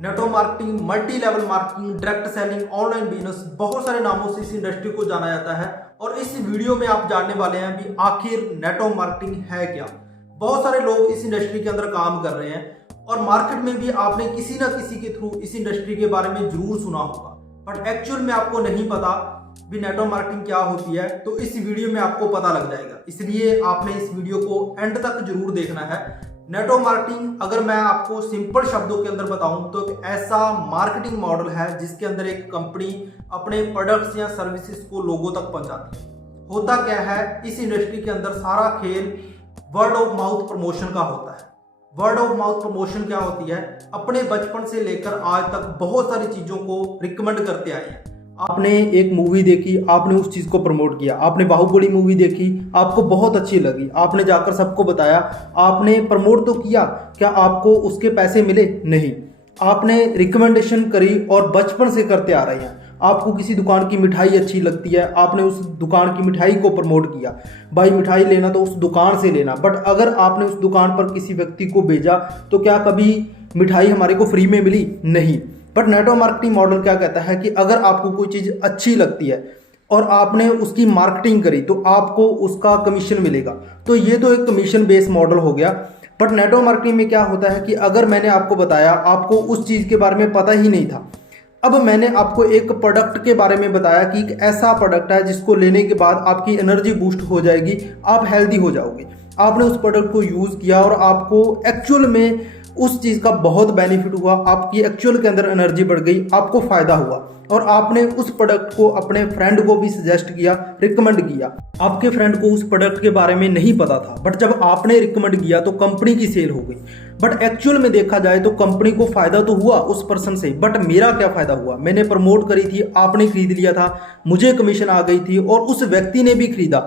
Network marketing, multi level marketing, direct selling, online business, बहुत सारे नामों से इस इंडस्ट्री को जाना जाता है। और इस वीडियो में आप जानने वाले हैं भी आखिर नेटवर्क मार्केटिंग है क्या। बहुत सारे लोग इस इंडस्ट्री के अंदर काम कर रहे हैं और मार्केट में भी आपने किसी ना किसी के थ्रू इस इंडस्ट्री के बारे में जरूर सुना होगा, बट एक्चुअल में आपको नहीं पता भी नेटवर्क मार्केटिंग क्या होती है। तो इस वीडियो में आपको पता लग जाएगा, इसलिए आपने इस वीडियो को एंड तक जरूर देखना है। नेटवर्क मार्केटिंग अगर मैं आपको सिंपल शब्दों के अंदर बताऊं तो एक ऐसा मार्केटिंग मॉडल है जिसके अंदर एक कंपनी अपने प्रोडक्ट्स या सर्विसेज को लोगों तक पहुंचाती है। होता क्या है, इस इंडस्ट्री के अंदर सारा खेल वर्ड ऑफ माउथ प्रमोशन का होता है। वर्ड ऑफ माउथ प्रमोशन क्या होती है, अपने बचपन से लेकर आज तक बहुत सारी चीजों को रिकमेंड करते आए हैं। आपने एक मूवी देखी, आपने उस चीज को प्रमोट किया। आपने बाहुबली मूवी देखी, आपको बहुत अच्छी लगी, आपने जाकर सबको बताया, आपने प्रमोट तो किया, क्या आपको उसके पैसे मिले? नहीं। आपने रिकमेंडेशन करी और बचपन से करते आ रहे हैं। आपको किसी दुकान की मिठाई अच्छी लगती है, आपने उस दुकान की मिठाई को प्रमोट किया, भाई मिठाई लेना तो उस दुकान से लेना। बट अगर आपने उस दुकान पर किसी व्यक्ति को भेजा तो क्या कभी मिठाई हमारे को फ्री में मिली? नहीं। बट नेटवर्क मार्केटिंग मॉडल क्या कहता है कि अगर आपको कोई चीज़ अच्छी लगती है और आपने उसकी मार्केटिंग करी तो आपको उसका कमीशन मिलेगा। तो ये तो एक कमीशन बेस्ड मॉडल हो गया। बट नेटवर्क मार्केटिंग में क्या होता है कि अगर मैंने आपको बताया, आपको उस चीज़ के बारे में पता ही नहीं था, अब मैंने आपको एक प्रोडक्ट के बारे में बताया कि एक ऐसा प्रोडक्ट है जिसको लेने के बाद आपकी एनर्जी बूस्ट हो जाएगी, आप हेल्दी हो जाओगे। आपने उस प्रोडक्ट को यूज़ किया और आपको एक्चुअल में उस चीज़ का बहुत बेनिफिट हुआ, आपकी एक्चुअल के अंदर एनर्जी बढ़ गई, आपको फ़ायदा हुआ और आपने उस प्रोडक्ट को अपने फ्रेंड को भी सजेस्ट किया, रिकमेंड किया। आपके फ्रेंड को उस प्रोडक्ट के बारे में नहीं पता था, बट जब आपने रिकमेंड किया तो कंपनी की सेल हो गई। बट एक्चुअल में देखा जाए तो कंपनी को फ़ायदा तो हुआ उस पर्सन से, बट मेरा क्या फ़ायदा हुआ? मैंने प्रमोट करी थी, आपने खरीद लिया था, मुझे कमीशन आ गई थी और उस व्यक्ति ने भी खरीदा,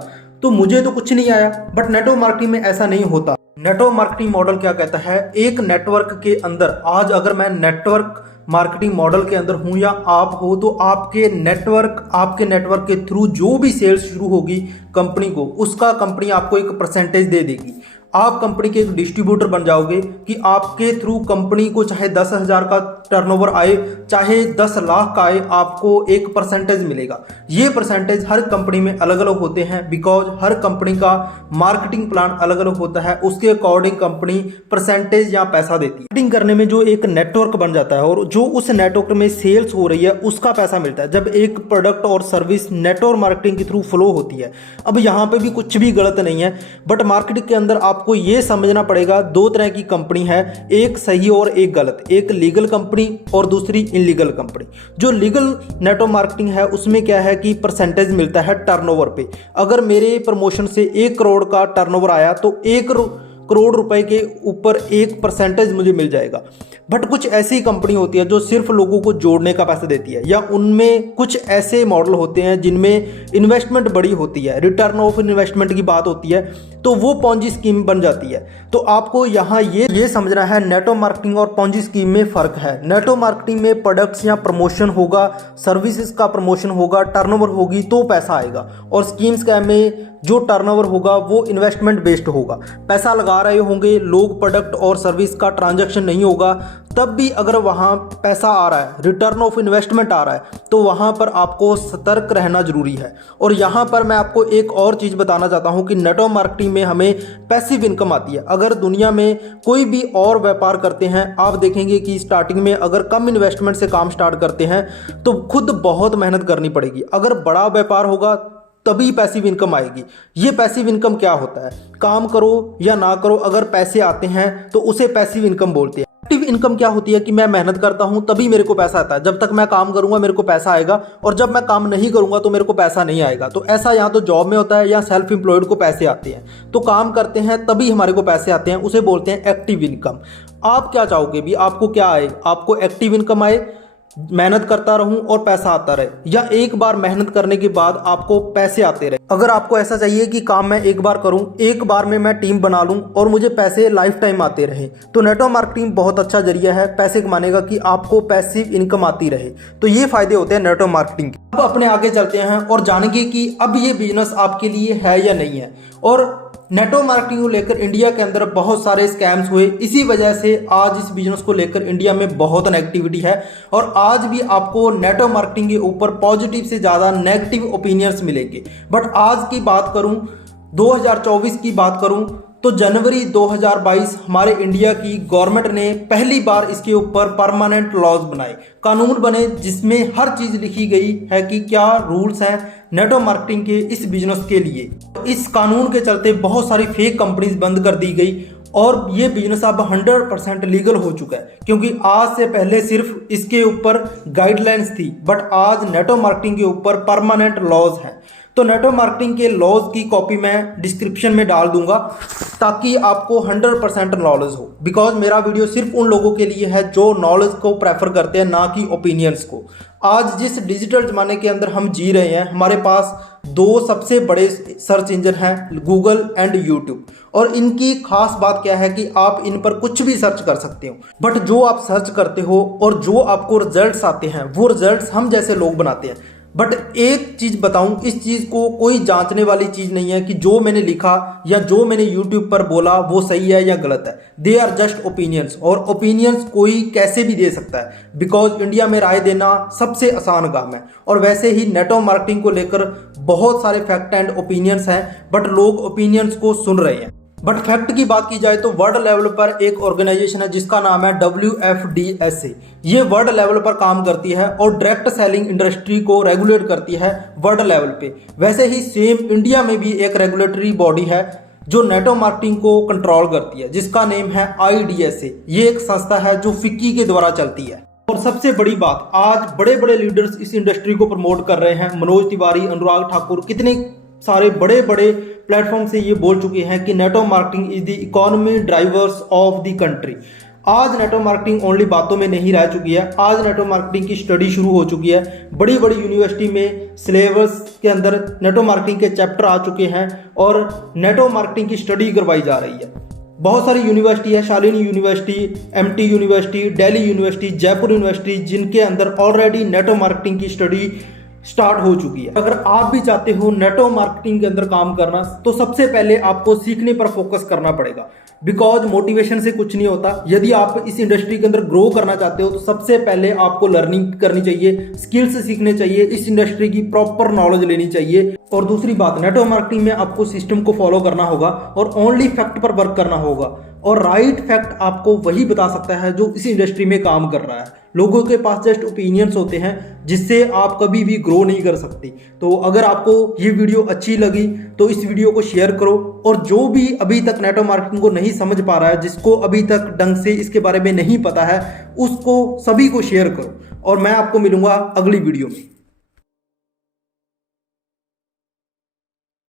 तो मुझे तो कुछ नहीं आया। बट नेटवर्क मार्केटिंग में ऐसा नहीं होता। नेटवर्क मार्केटिंग मॉडल क्या कहता है, एक नेटवर्क के अंदर आज अगर मैं नेटवर्क मार्केटिंग मॉडल के अंदर हूं या आप हो तो आपके नेटवर्क के थ्रू जो भी सेल्स शुरू होगी कंपनी को, उसका कंपनी आपको एक परसेंटेज दे देगी। आप कंपनी के एक डिस्ट्रीब्यूटर बन जाओगे कि आपके थ्रू कंपनी को चाहे 10,000 का टर्नओवर आए, चाहे 10 लाख का आए, आपको एक परसेंटेज मिलेगा। ये परसेंटेज हर कंपनी में अलग अलग होते हैं, बिकॉज हर कंपनी का मार्केटिंग प्लान अलग अलग होता है। उसके अकॉर्डिंग कंपनी परसेंटेज या पैसा देती है। मार्केटिंग करने में जो एक नेटवर्क बन जाता है और जो उस नेटवर्क में सेल्स हो रही है उसका पैसा मिलता है जब एक प्रोडक्ट और सर्विस नेटवर्क मार्केटिंग के थ्रू फ्लो होती है। अब यहाँ पे भी कुछ भी गलत नहीं है, बट मार्केटिंग के अंदर आपको ये समझना पड़ेगा, दो तरह की कंपनी है, एक सही और एक गलत, एक लीगल कंपनी और दूसरी इनलीगल कंपनी। जो लीगल नेटवर्क मार्केटिंग है उसमें क्या है कि परसेंटेज मिलता है टर्नओवर पे। अगर मेरे प्रमोशन से 1 करोड़ का टर्नओवर आया तो 1 करोड़ रुपए के ऊपर एक परसेंटेज मुझे मिल जाएगा। बट कुछ ऐसी कंपनी होती है जो सिर्फ लोगों को जोड़ने का पैसा देती है, या उनमें कुछ ऐसे मॉडल होते हैं जिनमें इन्वेस्टमेंट बड़ी होती है, रिटर्न ऑफ इन्वेस्टमेंट की बात होती है, तो वो पॉन्जी स्कीम बन जाती है। तो आपको यहाँ ये समझना है नेटवर्क मार्केटिंग और पॉन्जी स्कीम में फ़र्क है। नेटवर्क मार्केटिंग में प्रोडक्ट्स या प्रमोशन होगा, सर्विसेज का प्रमोशन होगा, टर्नओवर होगी तो पैसा आएगा। और स्कीम स्कैम में जो टर्नओवर होगा वो इन्वेस्टमेंट बेस्ड होगा, पैसा लगा रहे होंगे लोग, प्रोडक्ट और सर्विस का ट्रांजैक्शन नहीं होगा, तब भी अगर वहाँ पैसा आ रहा है, रिटर्न ऑफ इन्वेस्टमेंट आ रहा है, तो वहाँ पर आपको सतर्क रहना जरूरी है। और यहाँ पर मैं आपको एक और चीज़ बताना चाहता हूँ कि नेटवर्क मार्केटिंग में हमें पैसिव इनकम आती है। अगर दुनिया में कोई भी और व्यापार करते हैं, आप देखेंगे कि स्टार्टिंग में अगर कम इन्वेस्टमेंट से काम स्टार्ट करते हैं तो खुद बहुत मेहनत करनी पड़ेगी। अगर बड़ा व्यापार होगा तभी पैसिव इनकम आएगी। ये पैसिव इनकम क्या होता है, काम करो या ना करो, अगर पैसे आते हैं तो उसे पैसिव इनकम बोलते हैं। एक्टिव इनकम क्या होती है कि मैं मेहनत करता हूं तभी मेरे को पैसा आता है, जब तक मैं काम करूंगा मेरे को पैसा आएगा, और जब मैं काम नहीं करूंगा तो मेरे को पैसा नहीं आएगा। तो ऐसा यहाँ तो जॉब में होता है या सेल्फ एम्प्लॉयड को पैसे आते हैं, तो काम करते हैं तभी हमारे को पैसे आते हैं, उसे बोलते हैं एक्टिव इनकम। आप क्या चाहोगे भी, आपको क्या आए? आपको एक्टिव इनकम आए, मेहनत करता रहूं और पैसा आता रहे, या एक बार मेहनत करने के बाद आपको पैसे आते रहे? अगर आपको ऐसा चाहिए कि काम मैं एक बार करूं, एक बार में मैं टीम बना लूं और मुझे पैसे लाइफ टाइम आते रहे, तो नेटवर्क मार्केटिंग बहुत अच्छा जरिया है पैसे कमाने का, कि आपको पैसिव इनकम आती रहे। तो ये फायदे होते हैं नेटवर्क मार्केटिंग के। अब अपने आगे चलते हैं और जानेंगे कि अब ये बिजनेस आपके लिए है या नहीं है। और नेटो मार्केटिंग को लेकर इंडिया के अंदर बहुत सारे स्कैम्स हुए, इसी वजह से आज इस बिजनेस को लेकर इंडिया में बहुत नेगेटिविटी है। और आज भी आपको नेटो मार्केटिंग के ऊपर पॉजिटिव से ज़्यादा नेगेटिव ओपिनियंस मिलेंगे। बट आज की बात करूं, 2024 की बात करूं तो जनवरी 2022 हमारे इंडिया की गवर्नमेंट ने पहली बार इसके ऊपर परमानेंट लॉज बनाए, कानून बने, जिसमें हर चीज़ लिखी गई है कि क्या रूल्स हैं नेटो मार्केटिंग के इस बिजनेस के लिए। इस कानून के चलते बहुत सारी फेक कंपनीज बंद कर दी गई और ये बिजनेस अब 100% लीगल हो चुका है, क्योंकि आज से पहले सिर्फ इसके ऊपर गाइडलाइंस थी, बट आज नेटो मार्केटिंग के ऊपर परमानेंट लॉज हैं। तो नेटो मार्केटिंग के लॉज की कॉपी मैं डिस्क्रिप्शन में डाल दूंगा ताकि आपको 100% नॉलेज हो, बिकॉज मेरा वीडियो सिर्फ उन लोगों के लिए है जो नॉलेज को प्रेफर करते हैं, ना कि ओपिनियंस को। आज जिस डिजिटल ज़माने के अंदर हम जी रहे हैं, हमारे पास दो सबसे बड़े सर्च इंजन हैं, गूगल एंड यूट्यूब। और इनकी खास बात क्या है कि आप इन पर कुछ भी सर्च कर सकते हो, बट जो आप सर्च करते हो और जो आपको रिजल्ट्स आते हैं वो रिजल्ट्स हम जैसे लोग बनाते हैं। बट एक चीज़ बताऊं, इस चीज़ को कोई जांचने वाली चीज़ नहीं है कि जो मैंने लिखा या जो मैंने यूट्यूब पर बोला वो सही है या गलत है। दे आर जस्ट ओपिनियंस, और ओपिनियंस कोई कैसे भी दे सकता है, बिकॉज इंडिया में राय देना सबसे आसान काम है। और वैसे ही नेटो मार्केटिंग को लेकर बहुत सारे फैक्ट एंड ओपिनियंस हैं, बट लोग ओपिनियंस को सुन रहे हैं। बट फैक्ट की बात की जाए तो वर्ल्ड लेवल पर एक ऑर्गेनाइजेशन है जिसका नाम है WFDSA। ये वर्ल्ड लेवल पर काम करती है और डायरेक्ट सेलिंग इंडस्ट्री को रेगुलेट करती है वर्ल्ड लेवल पे। वैसे ही सेम इंडिया में भी एक रेगुलेटरी बॉडी है जो नेटो मार्केटिंग को कंट्रोल करती है, जिसका नेम है IDSA। ये एक संस्था है जो फिक्की के द्वारा चलती है। और सबसे बड़ी बात, आज बड़े बड़े लीडर्स इस इंडस्ट्री को प्रमोट कर रहे हैं। मनोज तिवारी, अनुराग ठाकुर, कितने सारे बड़े बड़े प्लेटफॉर्म से ये बोल चुके हैं कि network marketing is the economy drivers of the country. आज नेटो मार्केटिंग ओनली बातों में नहीं रह चुकी है, आज नेटो मार्केटिंग की स्टडी शुरू हो चुकी है। बड़ी बड़ी यूनिवर्सिटी में सिलेबस के अंदर नेटो मार्केटिंग के चैप्टर आ चुके हैं और नेटो मार्केटिंग की स्टडी करवाई जा रही है। बहुत सारी यूनिवर्सिटी है, Shalini university, MT university, Delhi university, Jaipur university, जिनके अंदर ऑलरेडी नेटो मार्केटिंग की स्टडी स्टार्ट हो चुकी है। अगर आप भी चाहते हो नेटो मार्केटिंग के अंदर काम करना, तो सबसे पहले आपको सीखने पर फोकस करना पड़ेगा, बिकॉज मोटिवेशन से कुछ नहीं होता। यदि आप इस इंडस्ट्री के अंदर ग्रो करना चाहते हो तो सबसे पहले आपको लर्निंग करनी चाहिए, स्किल्स सीखने चाहिए, इस इंडस्ट्री की प्रॉपर नॉलेज लेनी चाहिए। और दूसरी बात, नेटो मार्केटिंग में आपको सिस्टम को फॉलो करना होगा और ओनली फैक्ट पर वर्क करना होगा। और राइट फैक्ट आपको वही बता सकता है जो इस इंडस्ट्री में काम कर रहा है। लोगों के पास जस्ट ओपिनियंस होते हैं जिससे आप कभी भी ग्रो नहीं कर सकते। तो अगर आपको ये वीडियो अच्छी लगी तो इस वीडियो को शेयर करो, और जो भी अभी तक नेटो मार्केटिंग को नहीं समझ पा रहा है, जिसको अभी तक ढंग से इसके बारे में नहीं पता है, उसको सभी को शेयर करो। और मैं आपको मिलूंगा अगली वीडियो में।